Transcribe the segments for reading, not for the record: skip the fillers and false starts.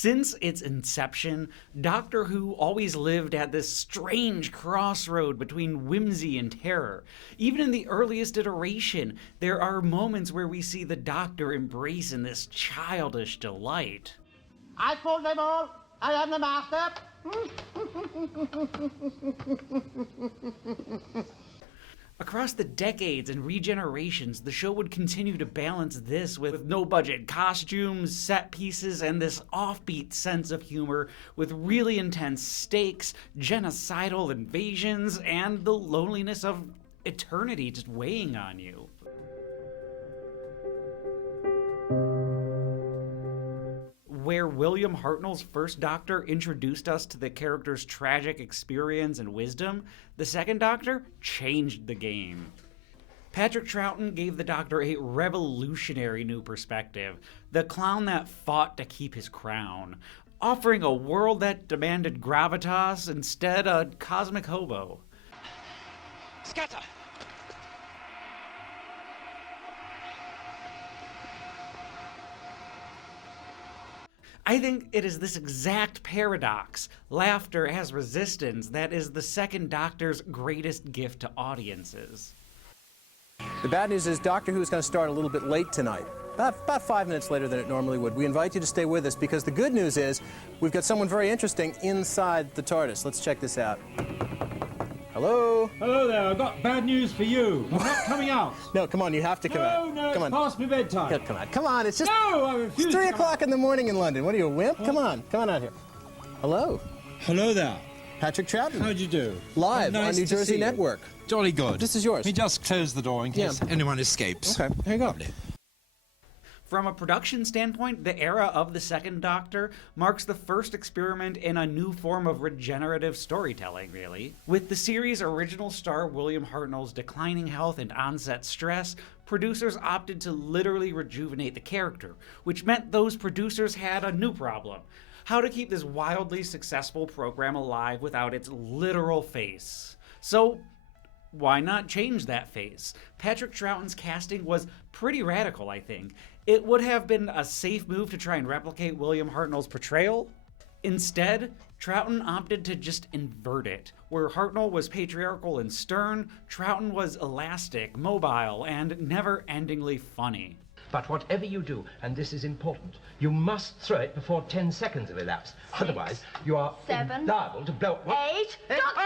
Since its inception, Doctor Who always lived at this strange crossroad between whimsy and terror. Even in the earliest iteration, there are moments where we see the Doctor embracing this childish delight. I fooled them all. I am the master. Across the decades and regenerations, the show would continue to balance this with no-budget costumes, set pieces, and this offbeat sense of humor with really intense stakes, genocidal invasions, and the loneliness of eternity just weighing on you. Where William Hartnell's first Doctor introduced us to the character's tragic experience and wisdom, the second Doctor changed the game. Patrick Troughton gave the Doctor a revolutionary new perspective, the clown that fought to keep his crown, offering a world that demanded gravitas instead a cosmic hobo. Scatter! I think it is this exact paradox, laughter as resistance, that is the second Doctor's greatest gift to audiences. The bad news is Doctor Who is going to start a little bit late tonight. About 5 minutes later than it normally would. We invite you to stay with us because the good news is we've got someone very interesting inside the TARDIS. Let's check this out. Hello? Hello there, I've got bad news for you. I'm not coming out. No, come on, you have to come out. No, come it's on. past my bedtime. Yeah, come on, come on, it's just... No, I refuse It's 3 to come o'clock in the morning in London. What are you, a wimp? Come on out here. Hello? Hello there. Patrick Troughton. How'd you do? Live Nice on New to Jersey see you. Network. Jolly good. This is yours. We just close the door in case anyone escapes. Okay, here you go. From a production standpoint, the era of the second Doctor marks the first experiment in a new form of regenerative storytelling, really. With the series' original star William Hartnell's declining health and onset stress, producers opted to literally rejuvenate the character, which meant those producers had a new problem: how to keep this wildly successful program alive without its literal face. So, why not change that face? Patrick Troughton's casting was pretty radical, I think. It would have been a safe move to try and replicate William Hartnell's portrayal. Instead, Troughton opted to just invert it. Where Hartnell was patriarchal and stern, Troughton was elastic, mobile, and never-endingly funny. But whatever you do, and this is important, you must throw it before 10 seconds have elapsed. Otherwise, you are liable to blow... 8. Doctor!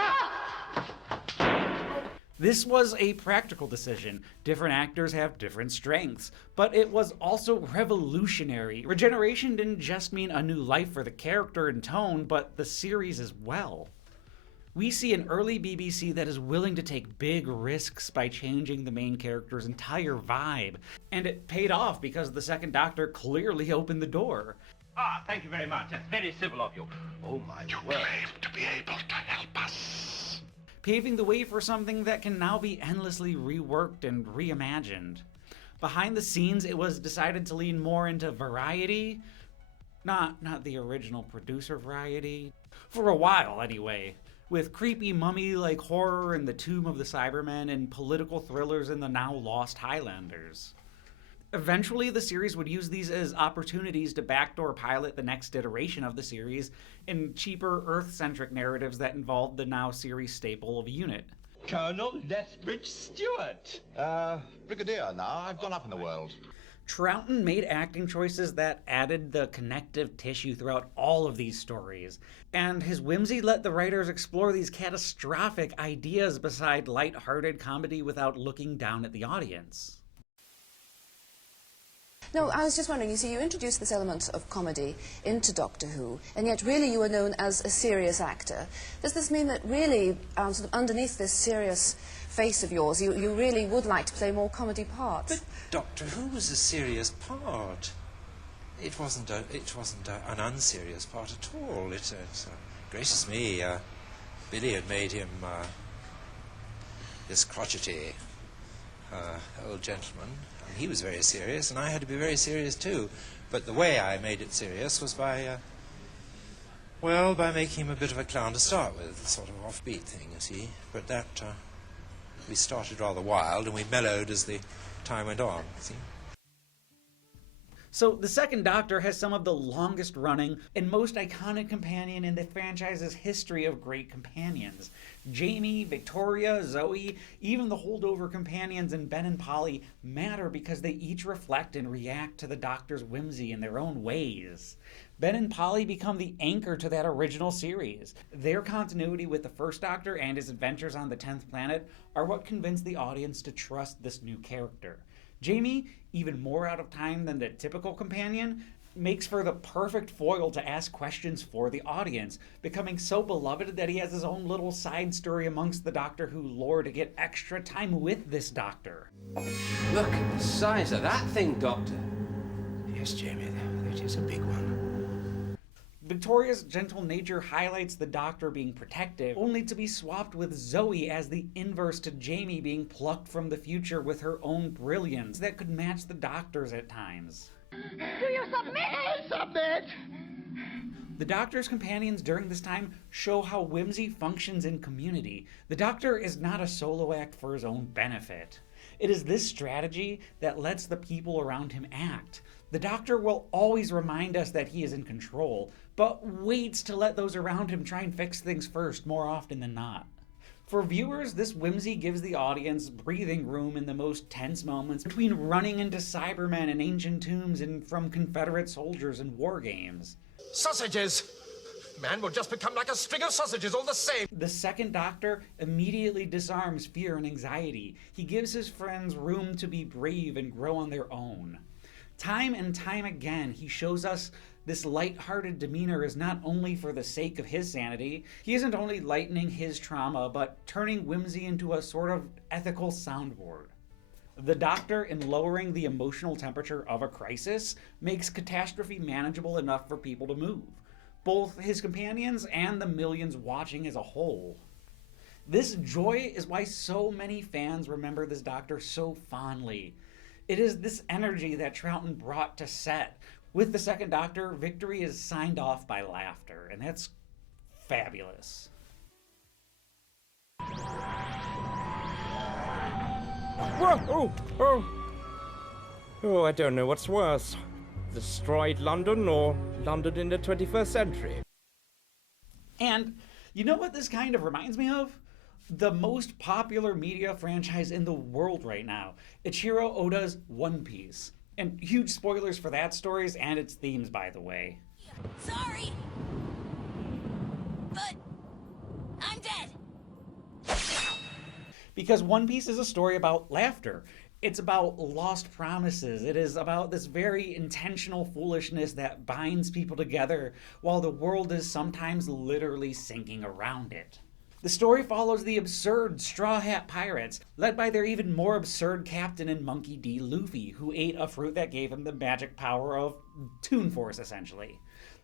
This was a practical decision. Different actors have different strengths, but it was also revolutionary. Regeneration didn't just mean a new life for the character and tone, but the series as well. We see an early BBC that is willing to take big risks by changing the main character's entire vibe, and it paid off because the second Doctor clearly opened the door. Ah, thank you very much. That's very civil of you. Oh, my word. You claim to be able to help us. Paving the way for something that can now be endlessly reworked and reimagined. Behind the scenes, it was decided to lean more into variety. Not the original producer variety. For a while, anyway. With creepy mummy-like horror in The Tomb of the Cybermen and political thrillers in The Now Lost Highlanders. Eventually, the series would use these as opportunities to backdoor pilot the next iteration of the series in cheaper, Earth-centric narratives that involved the now series staple of Unit. Colonel Lethbridge Stewart. Brigadier now. I've gone up in the world. Troughton made acting choices that added the connective tissue throughout all of these stories, and his whimsy let the writers explore these catastrophic ideas beside light-hearted comedy without looking down at the audience. No, I was just wondering, you see, you introduced this element of comedy into Doctor Who, and yet really you were known as a serious actor. Does this mean that really, sort of underneath this serious face of yours, you really would like to play more comedy parts? But Doctor Who was a serious part. It wasn't an unserious part at all. Gracious me, Billy had made him this crotchety old gentleman. He was very serious, and I had to be very serious too. But the way I made it serious was by making him a bit of a clown to start with, a sort of offbeat thing, you see. But that, we started rather wild, and we mellowed as the time went on, see. So the Second Doctor has some of the longest running and most iconic companion in the franchise's history of great companions. Jamie, Victoria, Zoe, even the holdover companions in Ben and Polly matter because they each reflect and react to the Doctor's whimsy in their own ways. Ben and Polly become the anchor to that original series. Their continuity with the First Doctor and his adventures on the 10th planet are what convinced the audience to trust this new character. Jamie, even more out of time than the typical companion, makes for the perfect foil to ask questions for the audience, becoming so beloved that he has his own little side story amongst the Doctor Who lore to get extra time with this Doctor. Look at the size of that thing, Doctor. Yes, Jamie, that is a big one. Victoria's gentle nature highlights the Doctor being protective, only to be swapped with Zoe as the inverse to Jamie being plucked from the future with her own brilliance that could match the Doctor's at times. Do you submit? Submit! The Doctor's companions during this time show how Whimsy functions in community. The Doctor is not a solo act for his own benefit. It is this strategy that lets the people around him act. The Doctor will always remind us that he is in control, but waits to let those around him try and fix things first more often than not. For viewers, this whimsy gives the audience breathing room in the most tense moments between running into Cybermen and ancient tombs and from Confederate soldiers and war games. Sausages! Man will just become like a string of sausages all the same. The Second Doctor immediately disarms fear and anxiety. He gives his friends room to be brave and grow on their own. Time and time again, he shows us this light-hearted demeanor is not only for the sake of his sanity. He isn't only lightening his trauma, but turning whimsy into a sort of ethical soundboard. The Doctor, in lowering the emotional temperature of a crisis, makes catastrophe manageable enough for people to move, both his companions and the millions watching as a whole. This joy is why so many fans remember this Doctor so fondly. It is this energy that Troughton brought to set. With the Second Doctor, victory is signed off by laughter, and that's fabulous. Whoa! Oh, I don't know what's worse. Destroyed London or London in the 21st century. And you know what this kind of reminds me of? The most popular media franchise in the world right now, Ichiro Oda's One Piece. And huge spoilers for that stories and its themes, by the way. Sorry, but I'm dead. Because One Piece is a story about laughter. It's about lost promises. It is about this very intentional foolishness that binds people together while the world is sometimes literally sinking around it. The story follows the absurd Straw Hat Pirates, led by their even more absurd captain and Monkey D. Luffy, who ate a fruit that gave him the magic power of Toon Force, essentially.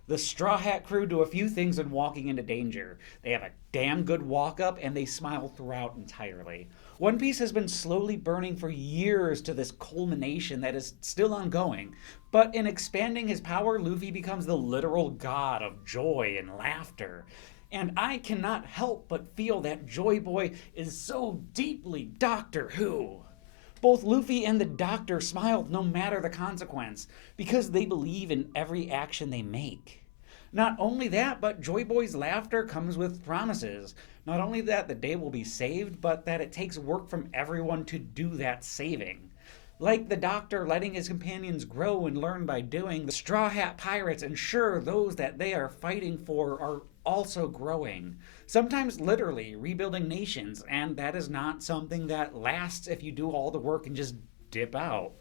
The Straw Hat crew do a few things when walking into danger. They have a damn good walk-up, and they smile throughout entirely. One Piece has been slowly burning for years to this culmination that is still ongoing, but in expanding his power, Luffy becomes the literal god of joy and laughter. And I cannot help but feel that Joyboy is so deeply Doctor Who. Both Luffy and the Doctor smiled no matter the consequence, because they believe in every action they make. Not only that, but Joyboy's laughter comes with promises. Not only that the day will be saved, but that it takes work from everyone to do that saving. Like the Doctor letting his companions grow and learn by doing, the Straw Hat Pirates ensure those that they are fighting for are also growing, sometimes literally rebuilding nations, and that is not something that lasts if you do all the work and just dip out.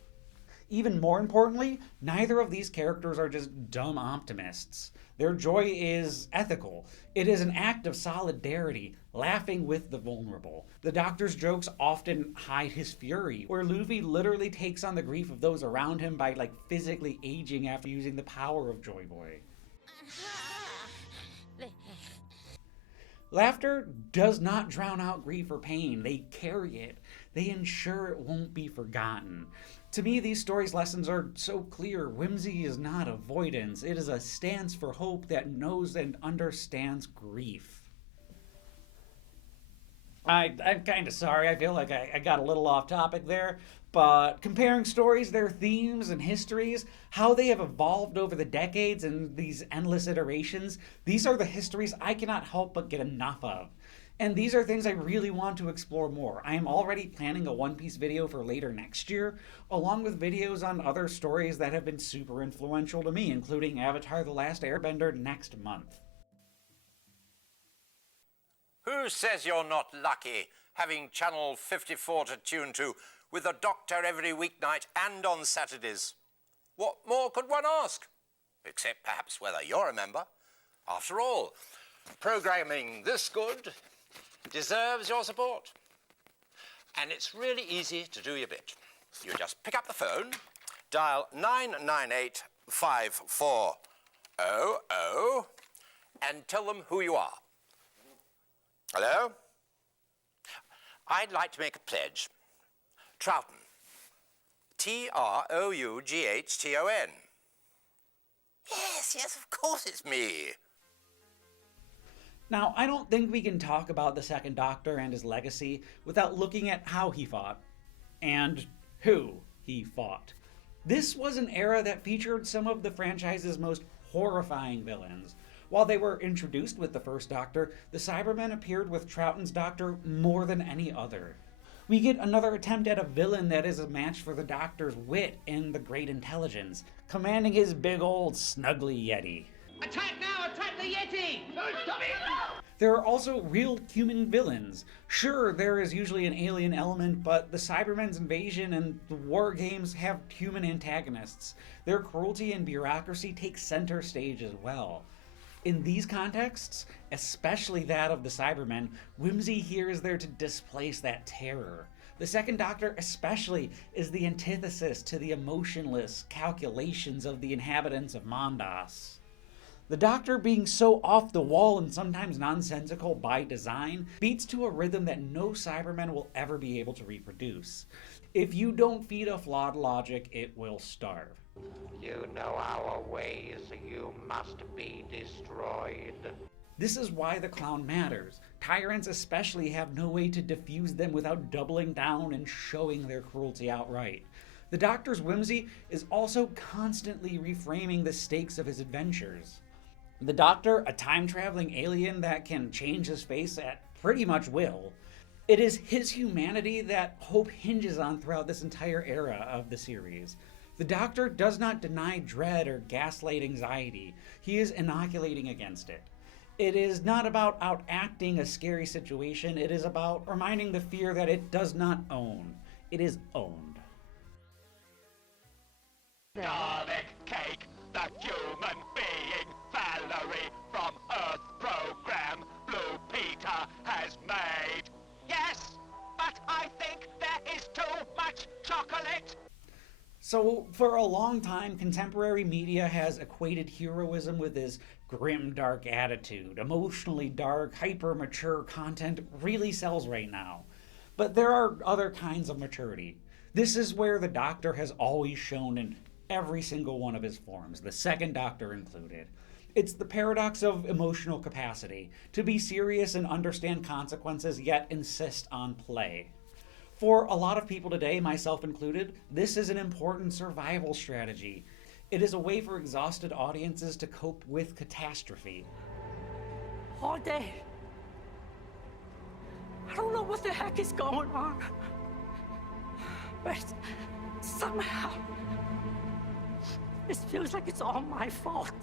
Even more importantly, neither of these characters are just dumb optimists. Their joy is ethical. It is an act of solidarity, laughing with the vulnerable. The Doctor's jokes often hide his fury, where Luffy literally takes on the grief of those around him by physically aging after using the power of Joyboy. Laughter does not drown out grief or pain. They carry it. They ensure it won't be forgotten. To me, these stories' lessons are so clear. Whimsy is not avoidance. It is a stance for hope that knows and understands grief. I'm kind of sorry. I feel like I got a little off topic there. But comparing stories, their themes and histories, how they have evolved over the decades and these endless iterations, these are the histories I cannot help but get enough of. And these are things I really want to explore more. I am already planning a One Piece video for later next year, along with videos on other stories that have been super influential to me, including Avatar: The Last Airbender next month. Who says you're not lucky, having Channel 54 to tune to, with the Doctor every weeknight and on Saturdays? What more could one ask? Except perhaps whether you're a member. After all, programming this good deserves your support. And it's really easy to do your bit. You just pick up the phone, dial 998-5400, and tell them who you are. Hello? I'd like to make a pledge. Troughton. Troughton. Yes, of course it's me. Now, I don't think we can talk about the Second Doctor and his legacy without looking at how he fought. And who he fought. This was an era that featured some of the franchise's most horrifying villains. While they were introduced with the first Doctor, the Cybermen appeared with Troughton's Doctor more than any other. We get another attempt at a villain that is a match for the Doctor's wit and the great intelligence, commanding his big old snuggly Yeti. Attack now! Attack the Yeti! No, stop it! There are also real human villains. Sure, there is usually an alien element, but the Cybermen's invasion and the war games have human antagonists. Their cruelty and bureaucracy take center stage as well. In these contexts, especially that of the Cybermen, Whimsy here is there to displace that terror. The Second Doctor especially is the antithesis to the emotionless calculations of the inhabitants of Mondas. The Doctor, being so off the wall and sometimes nonsensical by design, beats to a rhythm that no Cybermen will ever be able to reproduce. If you don't feed a flawed logic, it will starve. You know our ways, you must be destroyed. This is why the clown matters. Tyrants especially have no way to diffuse them without doubling down and showing their cruelty outright. The Doctor's whimsy is also constantly reframing the stakes of his adventures. The Doctor, a time-traveling alien that can change his face at pretty much will. It is his humanity that hope hinges on throughout this entire era of the series. The Doctor does not deny dread or gaslight anxiety. He is inoculating against it. It is not about outacting a scary situation. It is about reminding the fear that it does not own. It is owned. Garlic cake, the human being Valerie from Earth program Blue Peter has made. Yes, but I think there is too much chocolate. So, for a long time, contemporary media has equated heroism with this grim, dark attitude. Emotionally dark, hyper-mature content really sells right now. But there are other kinds of maturity. This is where the Doctor has always shown in every single one of his forms, the Second Doctor included. It's the paradox of emotional capacity, to be serious and understand consequences, yet insist on play. For a lot of people today, myself included, this is an important survival strategy. It is a way for exhausted audiences to cope with catastrophe. All day. I don't know what the heck is going on. But somehow, it feels like it's all my fault.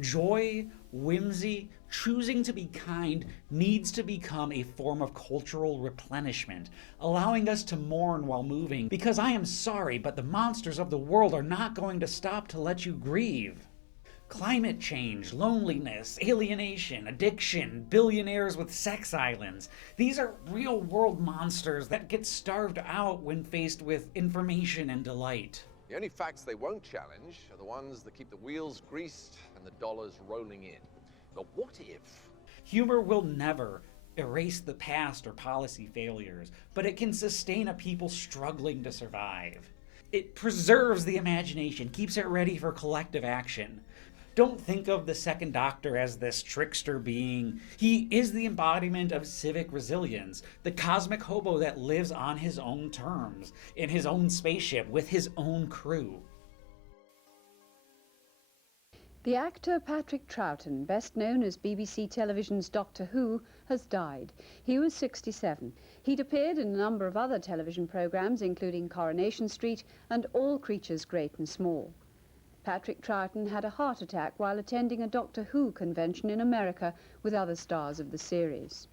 Joy, whimsy, choosing to be kind needs to become a form of cultural replenishment, allowing us to mourn while moving, because I am sorry, but the monsters of the world are not going to stop to let you grieve. Climate change, loneliness, alienation, addiction, billionaires with sex islands. These are real-world monsters that get starved out when faced with information and delight. The only facts they won't challenge are the ones that keep the wheels greased and the dollars rolling in. The what if? Humor will never erase the past or policy failures, but it can sustain a people struggling to survive. It preserves the imagination, keeps it ready for collective action. Don't think of the Second Doctor as this trickster being. He is the embodiment of civic resilience, the cosmic hobo that lives on his own terms, in his own spaceship, with his own crew. The actor Patrick Troughton, best known as BBC Television's Doctor Who, has died. He was 67. He'd appeared in a number of other television programmes, including Coronation Street and All Creatures Great and Small. Patrick Troughton had a heart attack while attending a Doctor Who convention in America with other stars of the series.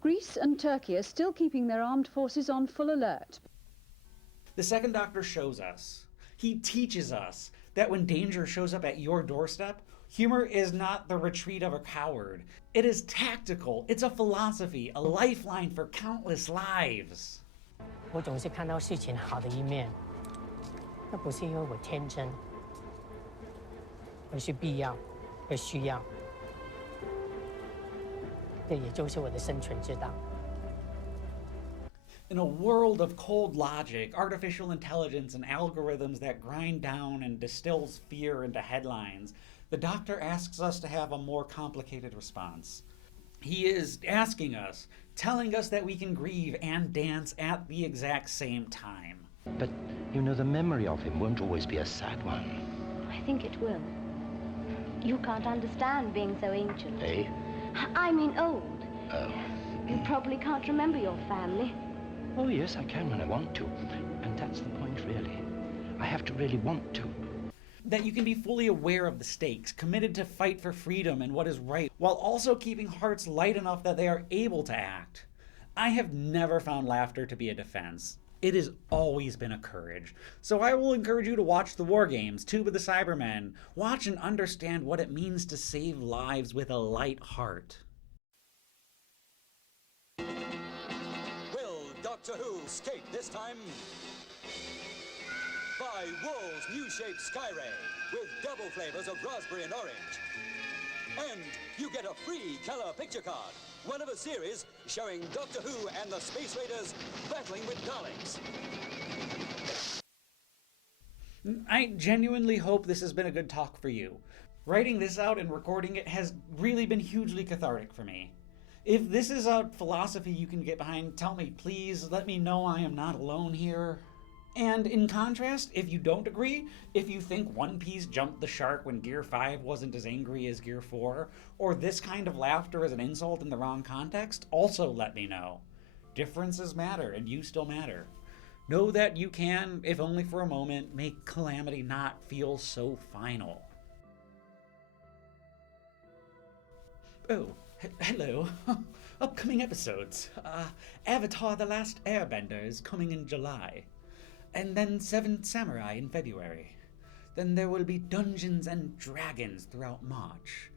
Greece and Turkey are still keeping their armed forces on full alert. The Second Doctor shows us, he teaches us, that when danger shows up at your doorstep, humor is not the retreat of a coward. It is tactical, it's a philosophy, a lifeline for countless lives. 我总是看到事情好的一面，那不是因为我天真，而是必要，而需要。这也就是我的生存之道。 In a world of cold logic, artificial intelligence, and algorithms that grind down and distills fear into headlines, the Doctor asks us to have a more complicated response. He is asking us, telling us that we can grieve and dance at the exact same time. But, you know, the memory of him won't always be a sad one. I think it will. You can't understand being so ancient. Eh? I mean old. Oh. You probably can't remember your family. Oh, yes, I can when I want to. And that's the point, really. I have to really want to. That you can be fully aware of the stakes, committed to fight for freedom and what is right, while also keeping hearts light enough that they are able to act. I have never found laughter to be a defense. It has always been a courage. So I will encourage you to watch the War Games, Tube of the Cybermen. Watch and understand what it means to save lives with a light heart. Doctor Who skate this time? Buy Wool's new shape Skyray with double flavors of raspberry and orange. And you get a free color picture card, one of a series showing Doctor Who and the Space Raiders battling with Daleks. I genuinely hope this has been a good talk for you. Writing this out and recording it has really been hugely cathartic for me. If this is a philosophy you can get behind, tell me, please. Let me know I am not alone here. And in contrast, if you don't agree, if you think One Piece jumped the shark when Gear 5 wasn't as angry as Gear 4, or this kind of laughter is an insult in the wrong context, also let me know. Differences matter, and you still matter. Know that you can, if only for a moment, make calamity not feel so final. Oh. Hello. Upcoming episodes. Avatar: The Last Airbender is coming in July. And then Seven Samurai in February. Then there will be Dungeons and Dragons throughout March.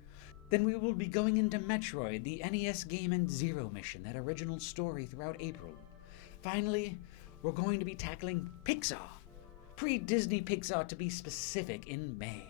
Then we will be going into Metroid, the NES game, and Zero Mission, that original story, throughout April. Finally, we're going to be tackling Pixar. Pre-Disney Pixar, to be specific, in May.